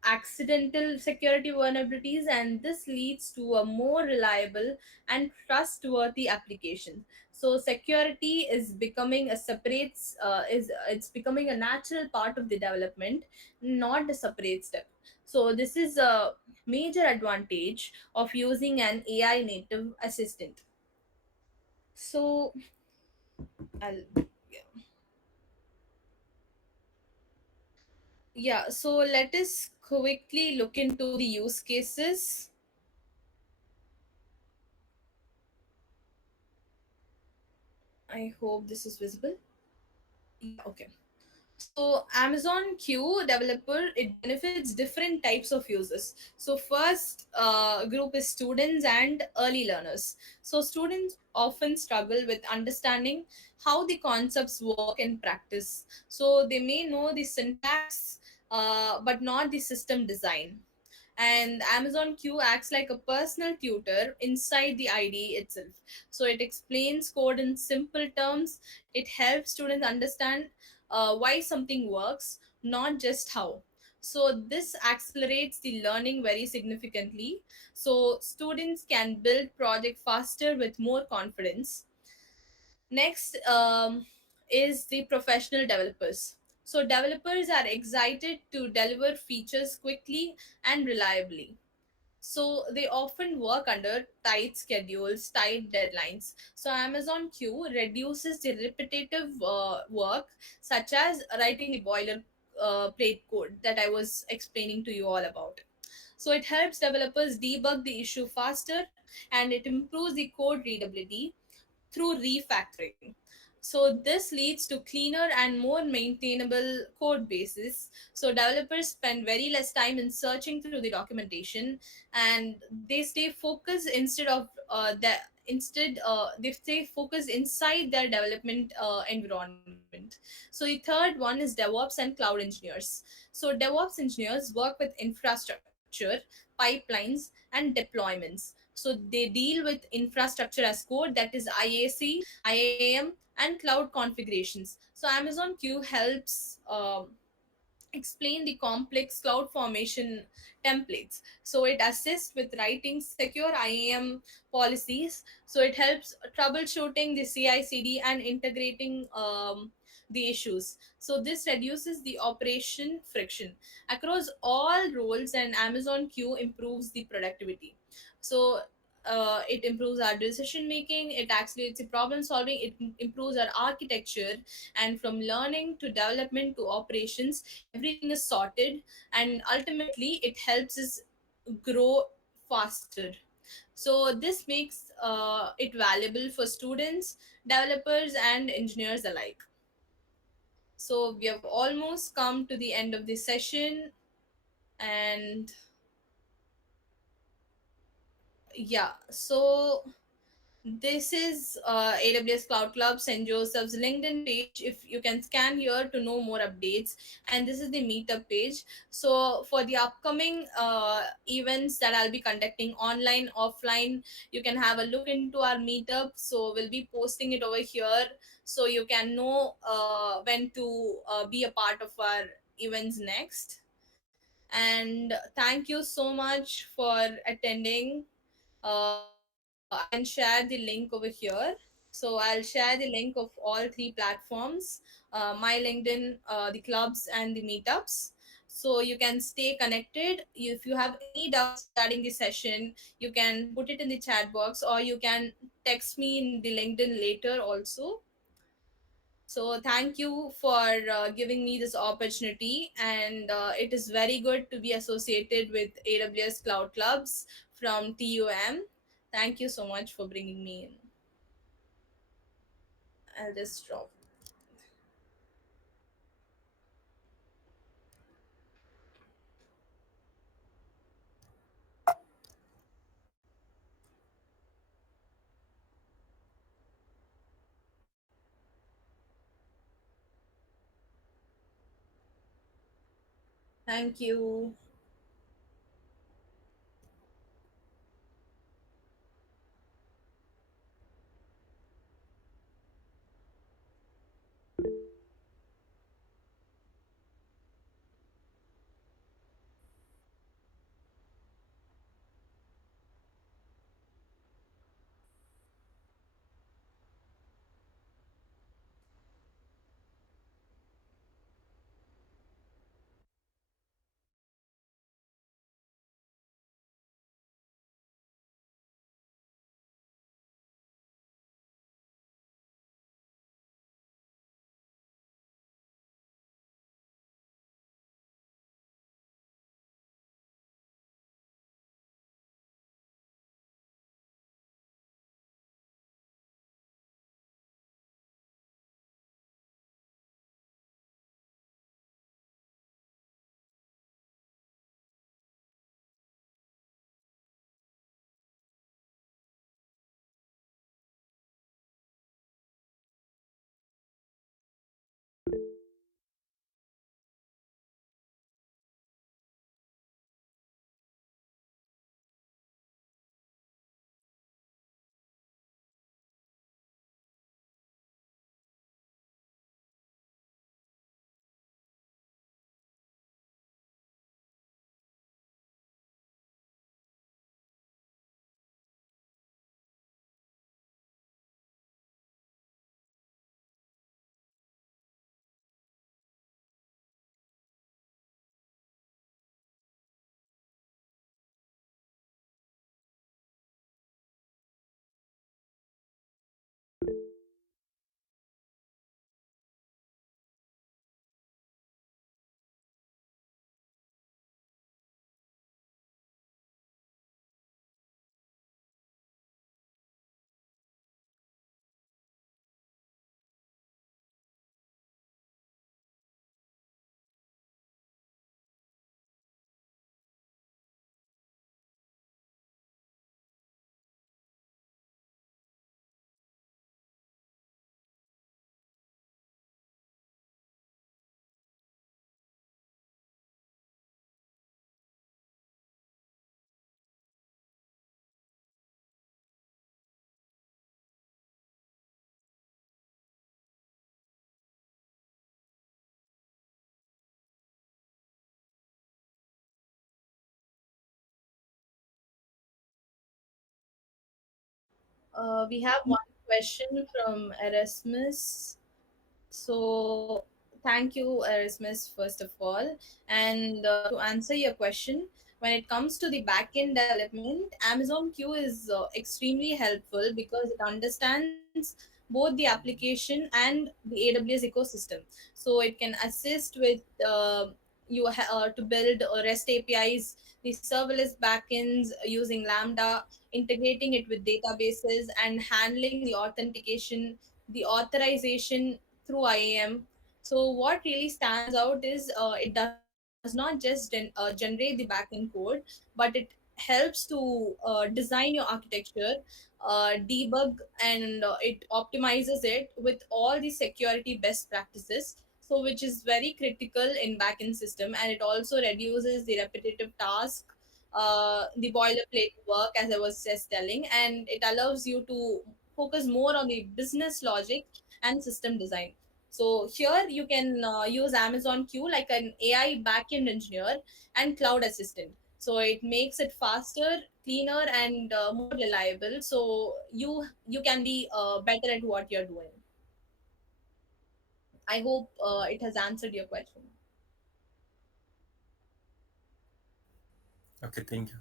accidental security vulnerabilities, and this leads to a more reliable and trustworthy application. So security is becoming a separate is it's becoming a natural part of the development, not a separate step. So this is a major advantage of using an AI native assistant. So I'll yeah, so let us quickly look into the use cases. I hope this is visible. Yeah, okay. So Amazon Q developer, it benefits different types of users. So first group is students and early learners. So students often struggle with understanding how the concepts work in practice. So they may know the syntax, but not the system design. And Amazon Q acts like a personal tutor inside the IDE itself. So it explains code in simple terms. It helps students understand why something works, not just how. So this accelerates the learning very significantly. So students can build project faster with more confidence. Next is the professional developers. So developers are excited to deliver features quickly and reliably. So they often work under tight schedules, tight deadlines. So Amazon Q reduces the repetitive work, such as writing the boiler plate code that I was explaining to you all about. So it helps developers debug the issue faster, and it improves the code readability through refactoring. So this leads to cleaner and more maintainable code bases. So developers spend very less time in searching through the documentation, and they stay focused they stay focused inside their development environment. So the third one is DevOps and cloud engineers. So DevOps engineers work with infrastructure, pipelines, and deployments. So they deal with infrastructure as code, that is IAC, IAM, and cloud configurations. So Amazon Q helps explain the complex cloud formation templates. So it assists with writing secure IAM policies. So it helps troubleshooting the CI/CD and integrating the issues. So this reduces the operation friction across all roles, and Amazon Q improves the productivity. So it improves our decision making, it accelerates the problem solving, it improves our architecture, and from learning to development to operations, everything is sorted, and ultimately it helps us grow faster. So this makes it valuable for students, developers, and engineers alike. So we have almost come to the end of the session, and yeah, so this is AWS Cloud Club St. Joseph's LinkedIn page. If you can scan here to know more updates, and this is the meetup page. So for the upcoming events that I'll be conducting online, offline, you can have a look into our meetup. So we'll be posting it over here, so you can know when to be a part of our events next. And thank you so much for attending. I can share the link over here. So I'll share the link of all three platforms, my LinkedIn, the clubs, and the meetups. So you can stay connected. If you have any doubts regarding the session, you can put it in the chat box, or you can text me in the LinkedIn later also. So thank you for giving me this opportunity, and it is very good to be associated with AWS Cloud Clubs from TUM. Thank you so much for bringing me in. I'll just drop. Thank you. We have one question from Erasmus. So, thank you, Erasmus, first of all. And to answer your question, when it comes to the backend development, Amazon Q is extremely helpful because it understands both the application and the AWS ecosystem. So, it can assist with to build REST APIs, the serverless backends using Lambda, integrating it with databases, and handling the authentication, the authorization through IAM. So what really stands out is it does not just generate the backend code, but it helps to design your architecture, debug, and it optimizes it with all the security best practices. So which is very critical in backend system, and it also reduces the repetitive task, the boilerplate work, as I was just telling, and it allows you to focus more on the business logic and system design. So here you can use Amazon Q like an AI backend engineer and cloud assistant. So it makes it faster, cleaner, and more reliable. So you can be better at what you're doing. I hope it has answered your question. Okay, thank you.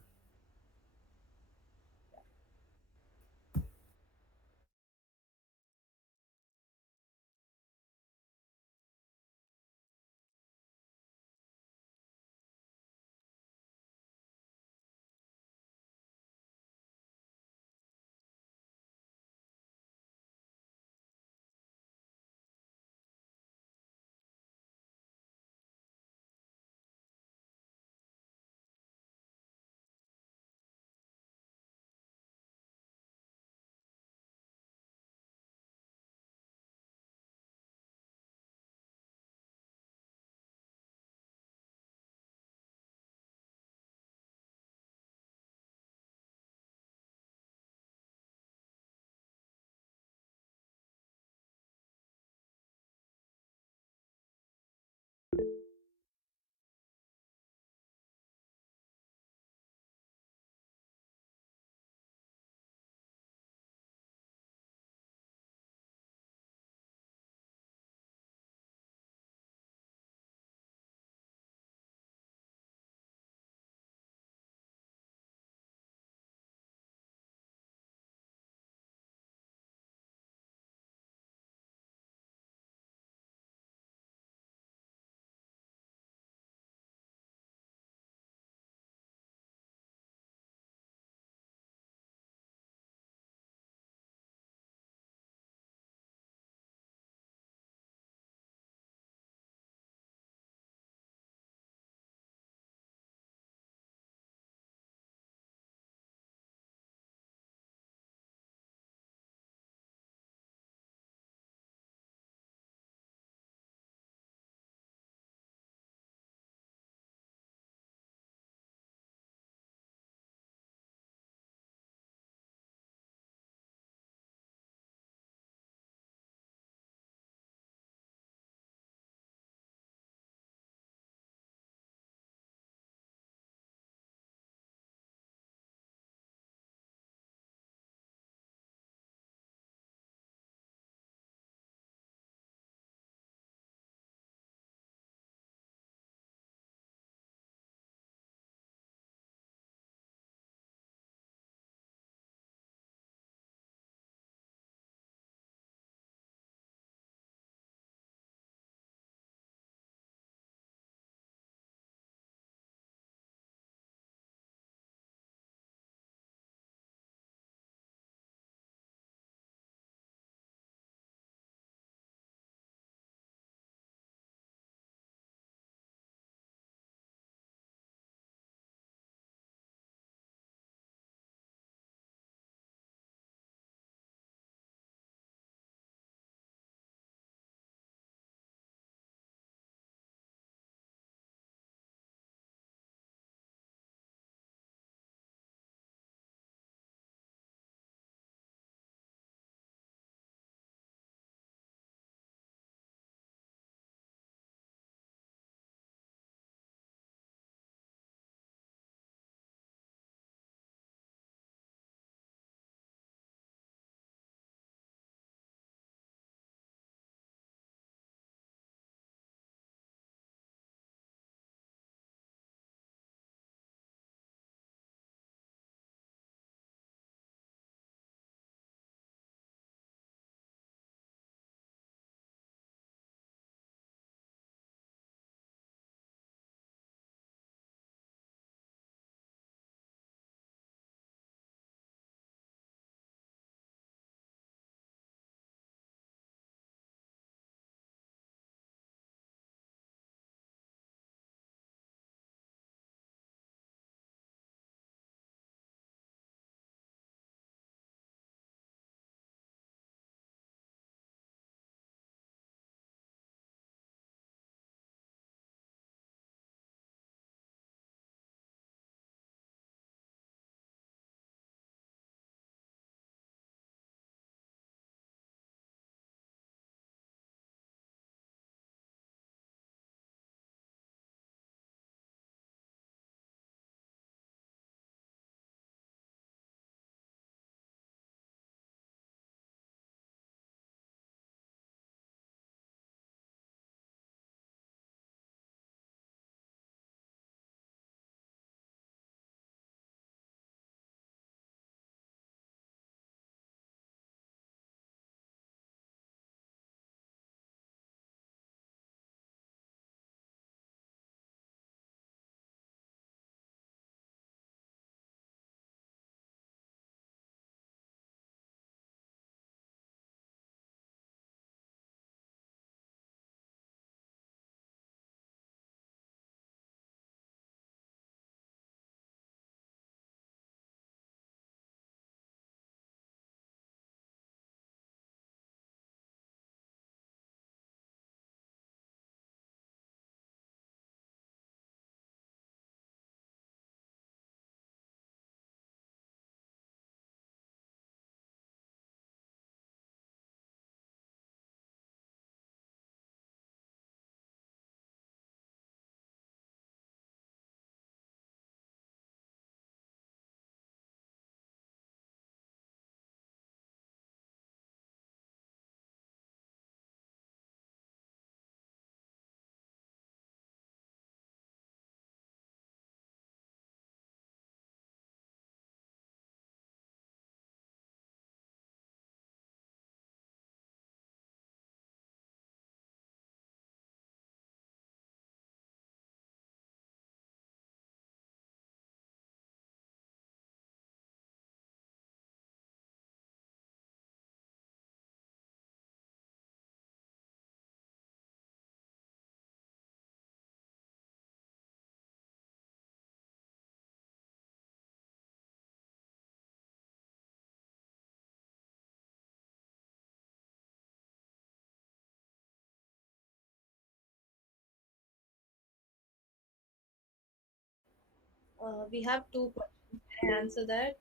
We have two questions. Can I answer that?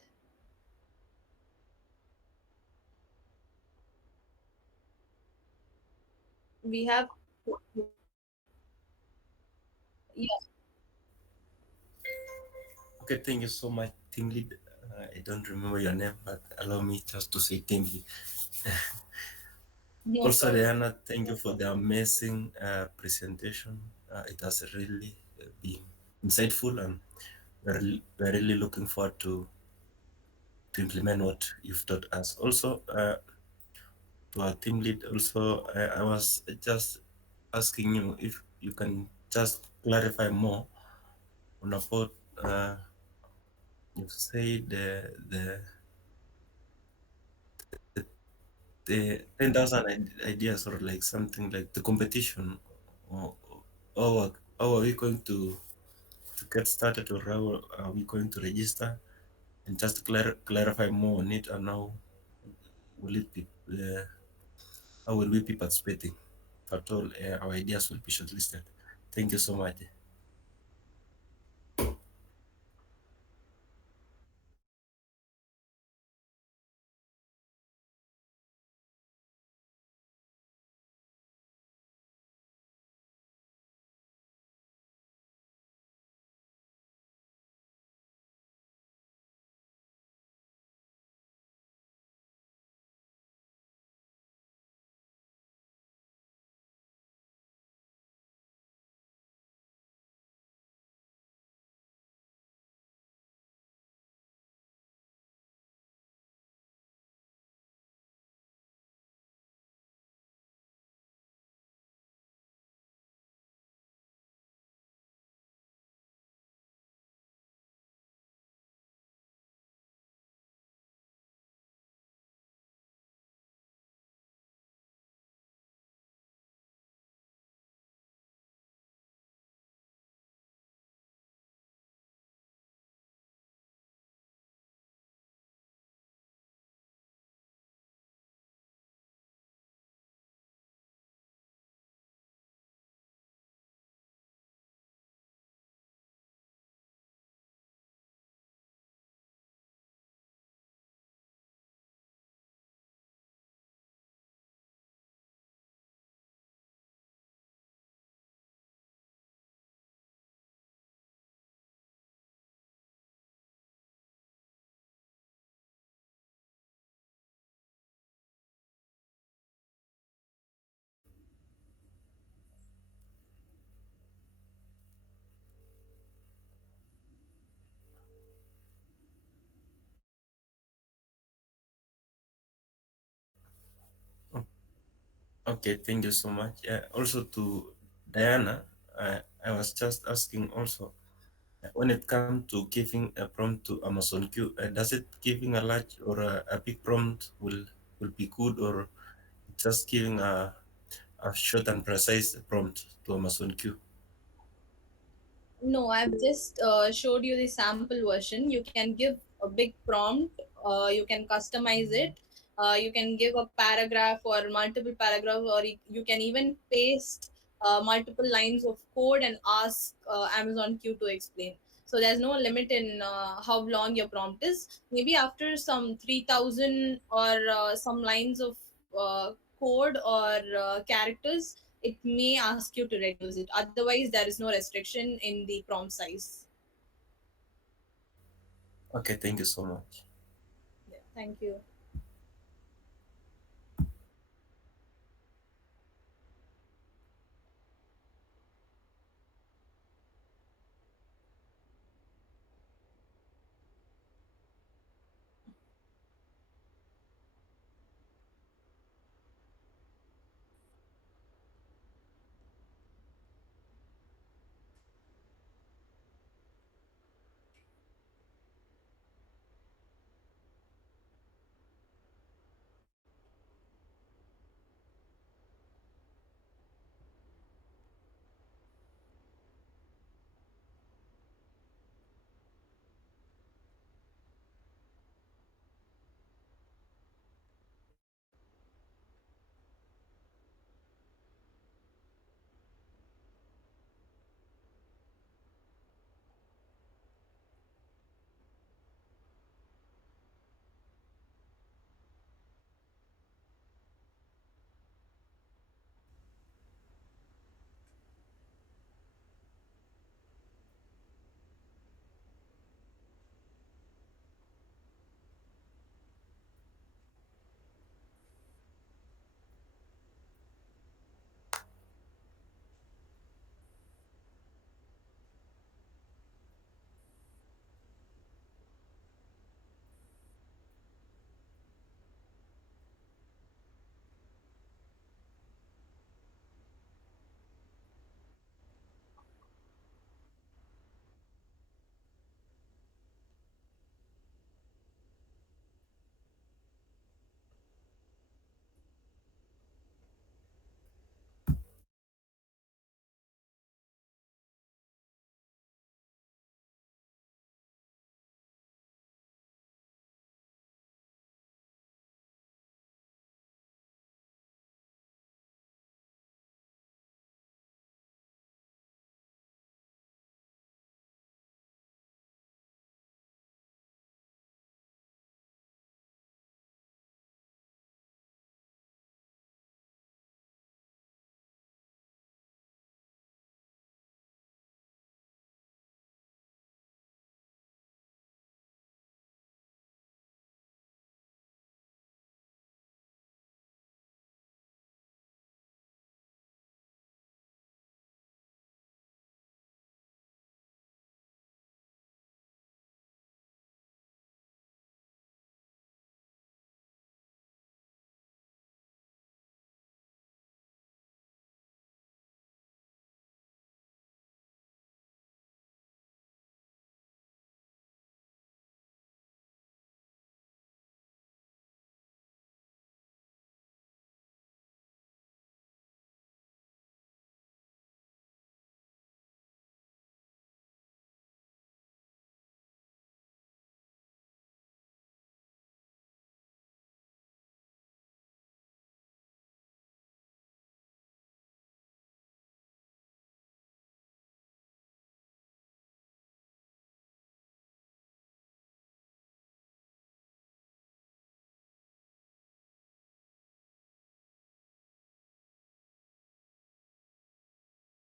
We have, yeah. Okay, thank you so much, team lead. I don't remember your name, but allow me just to say thank you. No Also, problem. Diana, thank you for the amazing presentation. It has really been insightful, and we're really looking forward to implement what you've taught us. Also, to our team lead, also, I was just asking you if you can just clarify more on about you say the 10,000 ideas, or like something like the competition, or how are we going to get started, or how are we going to register, and just clarify more on it, and how will it be how will we be participating, if at all our ideas will be shortlisted. Thank you so much. Okay, thank you so much. Also to Diana, I was just asking also, when it comes to giving a prompt to Amazon Q, does it giving a large or a big prompt will be good, or just giving a short and precise prompt to Amazon Q? No, I've just showed you the sample version. You can give a big prompt, you can customize it, you can give a paragraph or multiple paragraphs, or you can even paste multiple lines of code and ask Amazon Q to explain. So there's no limit in how long your prompt is. Maybe after some 3,000 or some lines of code or characters, it may ask you to reduce it. Otherwise, there is no restriction in the prompt size. Okay, thank you so much. Yeah, thank you.